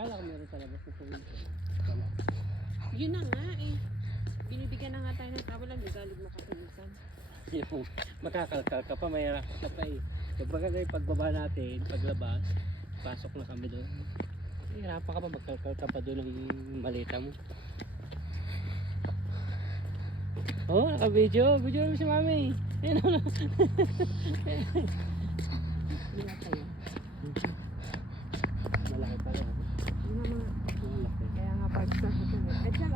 Kala ko meron sa labas na swimming pool. Yun na nga eh. Binibigyan na nga tayo ng tawag lang. Galig makapinisan. Yung makakalkal ka pa, mayroon ka pa eh. Kapag pagbaba natin, paglabas, pasok na kami doon. Hirapan ka pa, magkalkal ka pa doon ng malita mo. Oh, naka-video. Video mo si mami. Ayun na. Wala tayo. Malaki pala. Yun na mga. Malaki. Kaya nga pag sa hotel. Eh, sir,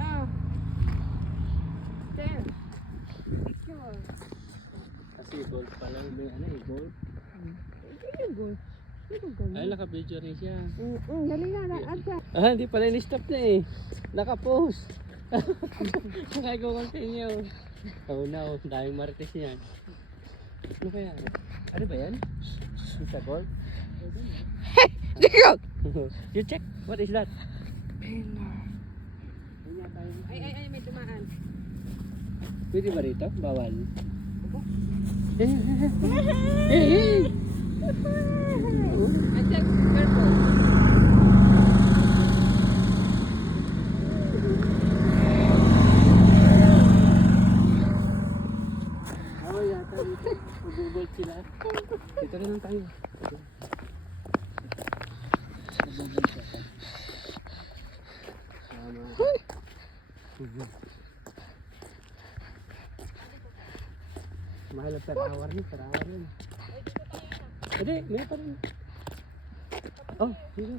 Sir. Picture. Kasi gold pala. May ano eh, gold. Hindi yung gold. Ay, naka-video rin siya. Dali na. Adya. Ah, hindi pala ni-stop na eh. Naka-post. Kaya ko continue. Oh no, daming marites yan. Ano kaya? Ano ba yan? It's a gold? You check? What is that? Ay, may dumaan. Pwede ba rito? Bawal. Adya, careful. Mag-gold sila. Dito rin lang tayo. Mahal per hour rin, per hour rin. Hindi, may pa rin. Oh, dito.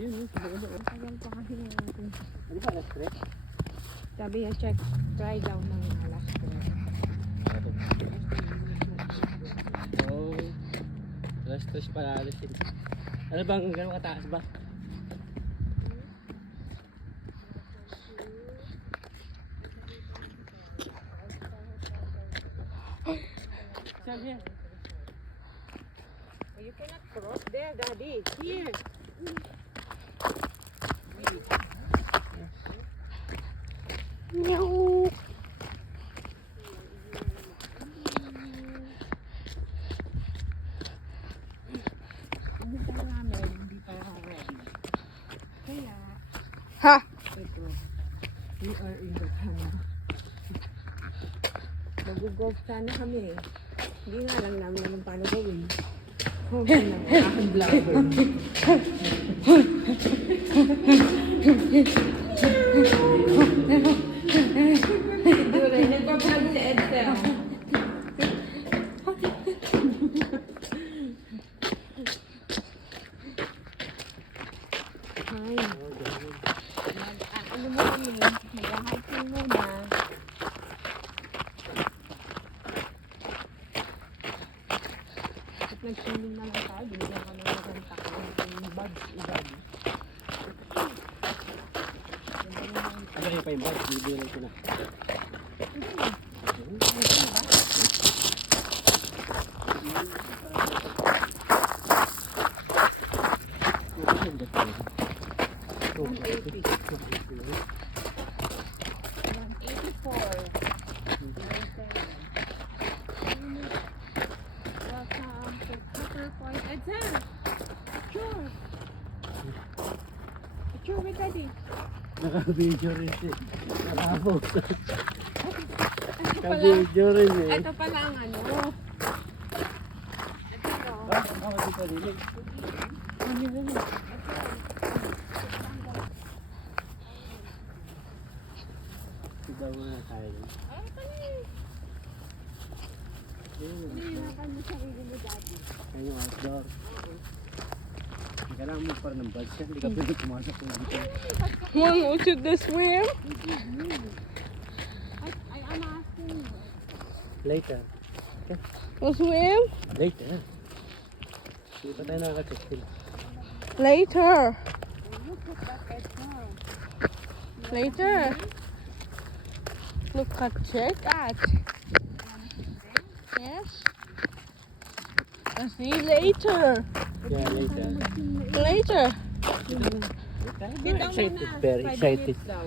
Yun, sa baba. Tagal pa kasi natin. Ano ba, last trip? Sabi niya, check. Try daw ng alas ko. Oh, last trip pala alisin. Ano bang gano'ng kataas ba? Saan yan? You cannot cross there, Daddy. Here. Meow. Ang tayo namin, hindi pa ready. Kaya, Ha? ito, we are in the tunnel. Mag-golf sana kami eh. Hindi nga lang namin naman paano gawin. Okay na, aking vlogger. Duray, nagpa-vlog si Edsel. Ay, ano mo kami, mag-hiking muna. At nag-swimming na lang tayo, binigyan ka ng maganda ko yung bags ibag. Ano yung pa yung bag? Bibili ko na. Naka-video rin siya. Naka-post. Naka-video rin eh. Ito pala ang ano. Ah, hindi pa rin. Ano yun? Iba muna tayo. Hinahirapan mo sarili mo dati. Ayun yung outdoor. Kailangan mo pa rin ng bags yan. Hindi ka pwede pumasok na dito. Mom, should the swim? I am asking you. Later. We'll swim? Later. Hindi pa tayo nakaka-check in. Later. Look at that picture. Later. Look at check at. Yes. I'll see you later. Yeah, later. Later. Sit down Excited, muna. very 5 excited. minutes daw.